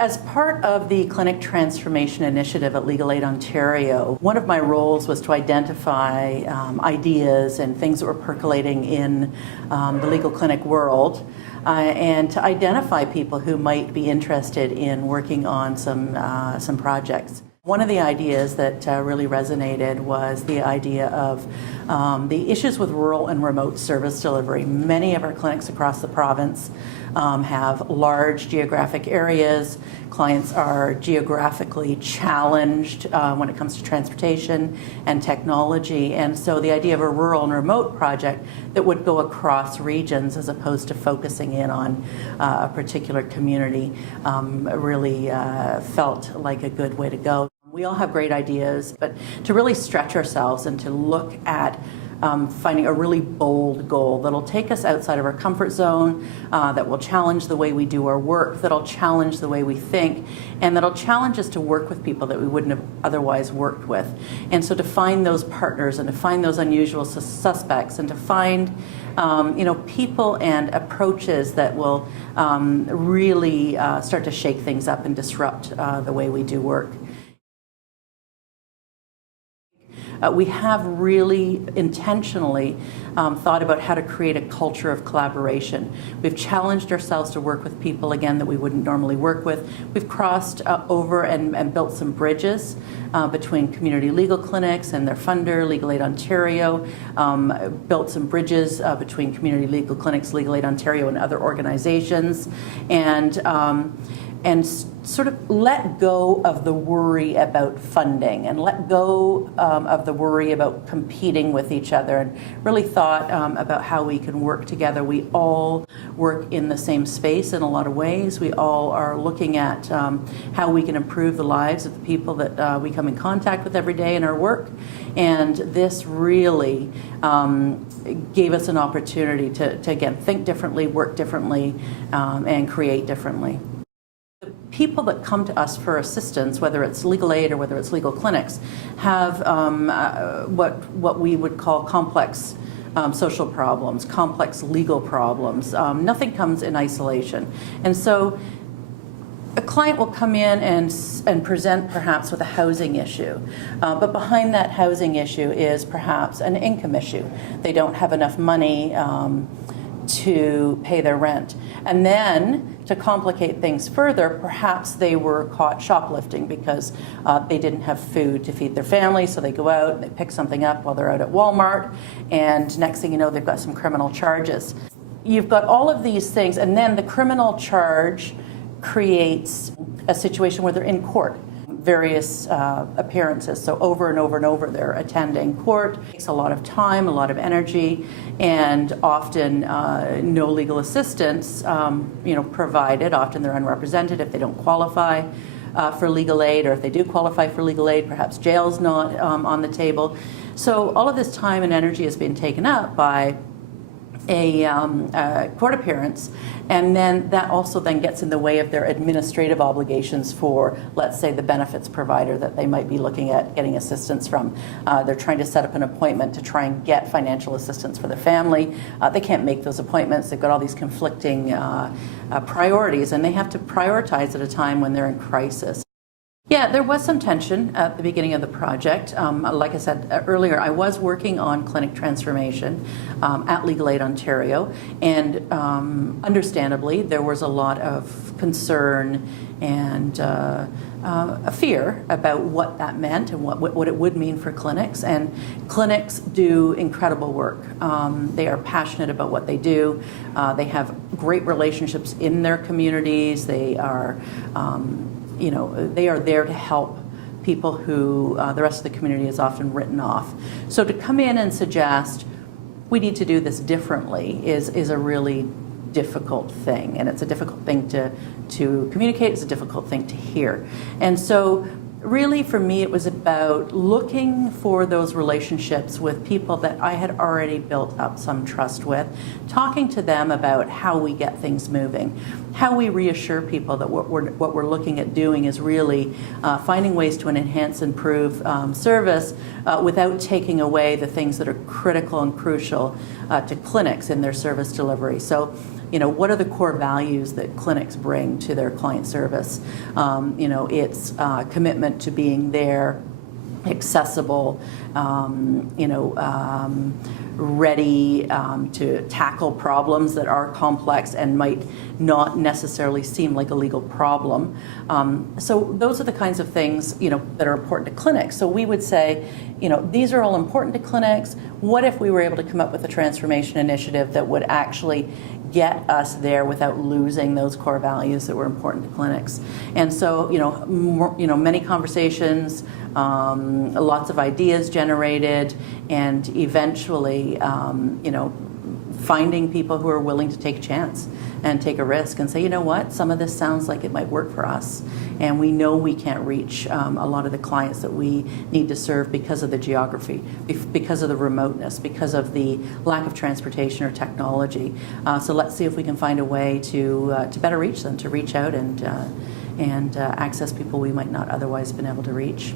As part of the Clinic Transformation Initiative at Legal Aid Ontario, one of my roles was to identify ideas and things that were percolating in the legal clinic world and to identify people who might be interested in working on some projects. One of the ideas that really resonated was the idea of the issues with rural and remote service delivery. Many of our clinics across the province have large geographic areas. Clients are geographically challenged when it comes to transportation and technology. And so the idea of a rural and remote project that would go across regions as opposed to focusing in on a particular community really felt like a good way to go. We all have great ideas, but to really stretch ourselves and to look at finding a really bold goal that'll take us outside of our comfort zone, that will challenge the way we do our work, that'll challenge the way we think, and that'll challenge us to work with people that we wouldn't have otherwise worked with. And so to find those partners and to find those unusual suspects and to find people and approaches that will really start to shake things up and disrupt the way we do work. We have really intentionally thought about how to create a culture of collaboration. We've challenged ourselves to work with people, again, that we wouldn't normally work with. We've crossed over and built some bridges between community legal clinics and their funder, Legal Aid Ontario, built some bridges between community legal clinics, Legal Aid Ontario, and other organizations, and sort of let go of the worry about funding and let go of the worry about competing with each other, and really thought about how we can work together. We all work in the same space in a lot of ways. We all are looking at how we can improve the lives of the people that we come in contact with every day in our work. And this really gave us an opportunity to again, think differently, work differently, and create differently. People that come to us for assistance, whether it's legal aid or whether it's legal clinics, have what we would call complex social problems, complex legal problems. Nothing comes in isolation. And so a client will come in and present perhaps with a housing issue, but behind that housing issue is perhaps an income issue. They don't have enough money to pay their rent. And then, to complicate things further, perhaps they were caught shoplifting because they didn't have food to feed their family, so they go out and they pick something up while they're out at Walmart, and next thing you know, they've got some criminal charges. You've got all of these things, and then the criminal charge creates a situation where they're in court. Various appearances, so over and over and over they're attending court. It takes a lot of time, a lot of energy, and often no legal assistance provided. Often they're unrepresented if they don't qualify for legal aid, or if they do qualify for legal aid, perhaps jail's not on the table. So all of this time and energy has been taken up by a court appearance, and then that also then gets in the way of their administrative obligations for, let's say, the benefits provider that they might be looking at getting assistance from. They're trying to set up an appointment to try and get financial assistance for their family. They can't make those appointments. They've got all these conflicting priorities, and they have to prioritize at a time when they're in crisis. Yeah, there was some tension at the beginning of the project. Like I said earlier, I was working on clinic transformation at Legal Aid Ontario, and understandably, there was a lot of concern and a fear about what that meant and what it would mean for clinics. And clinics do incredible work. They are passionate about what they do. They have great relationships in their communities. They are they are there to help people who the rest of the community is often written off. So to come in and suggest we need to do this differently is a really difficult thing, and it's a difficult thing to communicate. It's a difficult thing to hear. And so really, for me, it was about looking for those relationships with people that I had already built up some trust with, talking to them about how we get things moving, how we reassure people that what we're looking at doing is really finding ways to enhance and improve service without taking away the things that are critical and crucial to clinics in their service delivery. So what are the core values that clinics bring to their client service? It's commitment to being there, accessible, ready to tackle problems that are complex and might not necessarily seem like a legal problem. So those are the kinds of things, that are important to clinics. So we would say, these are all important to clinics. What if we were able to come up with a transformation initiative that would actually get us there without losing those core values that were important to clinics? And so, many conversations, lots of ideas generated, and eventually, finding people who are willing to take a chance and take a risk and say, you know what, some of this sounds like it might work for us. And we know we can't reach a lot of the clients that we need to serve because of the geography, because of the remoteness, because of the lack of transportation or technology. So let's see if we can find a way to better reach them, to reach out and access people we might not otherwise have been able to reach.